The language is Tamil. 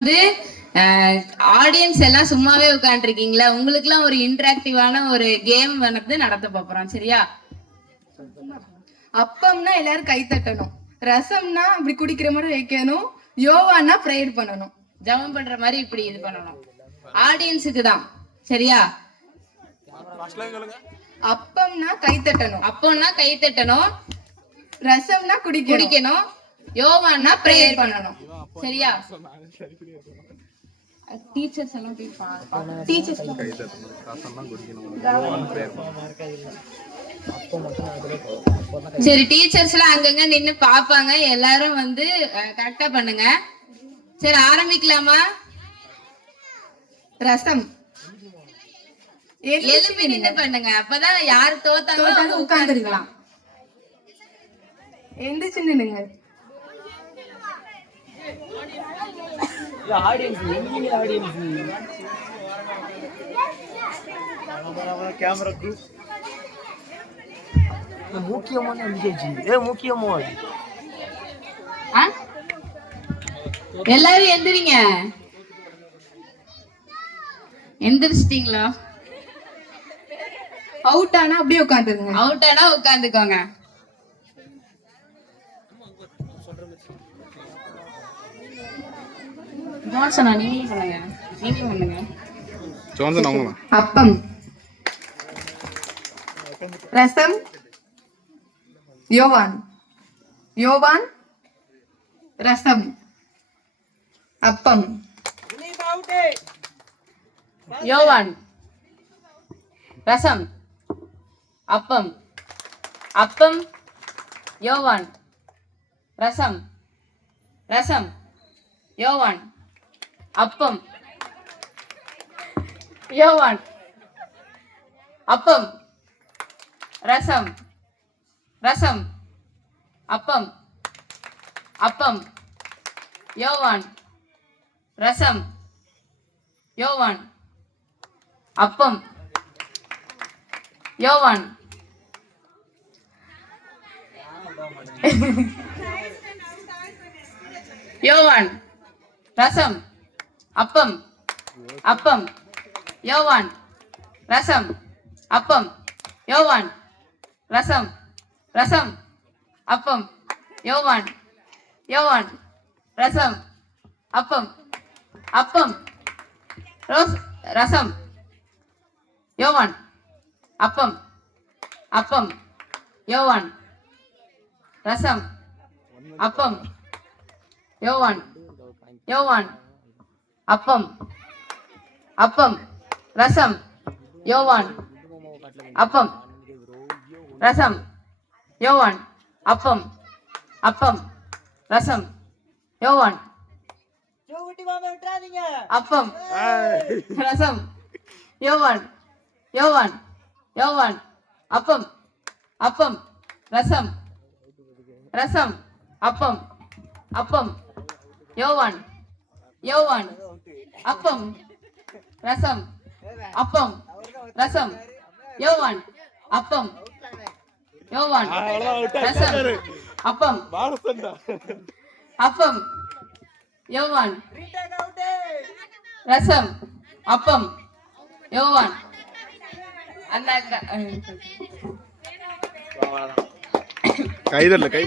வந்து ஆடியன்ஸ் எல்லாம் சும்மாவே உட்காந்துருக்கீங்களா, உங்களுக்கு எல்லாம் ஒரு இன்டராக்டிவான ஒரு கேம் வந்து நடத்த போறோம். சரியா? அப்பம்னா எல்லாரும் கை தட்டணும், ரசம்னா இப்படி குடிக்கிற மாதிரி வைக்கணும், யோவான்னா ப்ரேயர் பண்ணணும், ஜெபம் பண்ற மாதிரி இப்படி இது பண்ணணும். ஆடியன்ஸுக்கு தான். சரியா? அப்பம்னா கை தட்டணும், அப்பம்னா கை தட்டணும், ரசம்னா குடிக்கணும், யோவான்னா ப்ரேயர் பண்ணணும். சரியா? டீச்சர்ஸ் எல்லாம் டீச்சர்ஸ் சரி, டீச்சர்ஸ் எல்லாம் அங்கங்க நின்னு பாப்பாங்க. எல்லாரும் வந்து கரெக்டா பண்ணுங்க. சரி, ஆரம்பிக்கலாமா? ரசம் எழுப்பி நின்னு பண்ணுங்க, அப்பதான் யாரு தோத்தாலும் உட்கார்ந்துருக்கலாம். எந்திரிச்சு நின்னுங்க. கேமரா குரூப் முக்கியமான முக்கியமான எல்லாரும் எந்திரிங்க. எந்திரிச்சிட்டீங்களா? அவுட் ஆனா அப்படியே உட்காந்துருங்க. அவுட் ஆனா உட்காந்துக்கோங்க. அப்பம், ரசம், யோவான், யோவான், ரசம், அப்பம், யோவான், ரசம், அப்பம், அப்பம், யோவான், ரசம், ரசம், யோவான், அப்பம், யோவான், அப்பம், ரசம், ரசம், அப்பம், அப்பம், யோவான், ரசம், யோவான், அப்பம், யோவான். யோவான், ரசம், அப்பம், அப்பம், யோவான், ரசம், அப்பம், யோவான், ரசம், ரசம், அப்பம், யோவான், யோவான், ரசம், அப்பம், அப்பம், ரசம், யோவான், அப்பம், அப்பம், யோவான், ரசம், அப்பம், யோவான், யோவான், அப்பம், அப்பம், ரசம், யோவான், அப்பம், ரசம், யோவான், அப்பம், அப்பம், ரசம், யோவான், அப்பம், ரசம், யோவான், யோவான், யோவான், அப்பம், அப்பம், ரசம், ரசம், அப்பம், அப்பம், யோவான், யோவான், அப்பம், ரசம், அப்பம், ரசம், யோவான், அப்பம், யோவான், ரசம், அப்பம், அப்பம், யோவான், ரசம், அப்பம், யோவான். அந்த கைதல்ல கை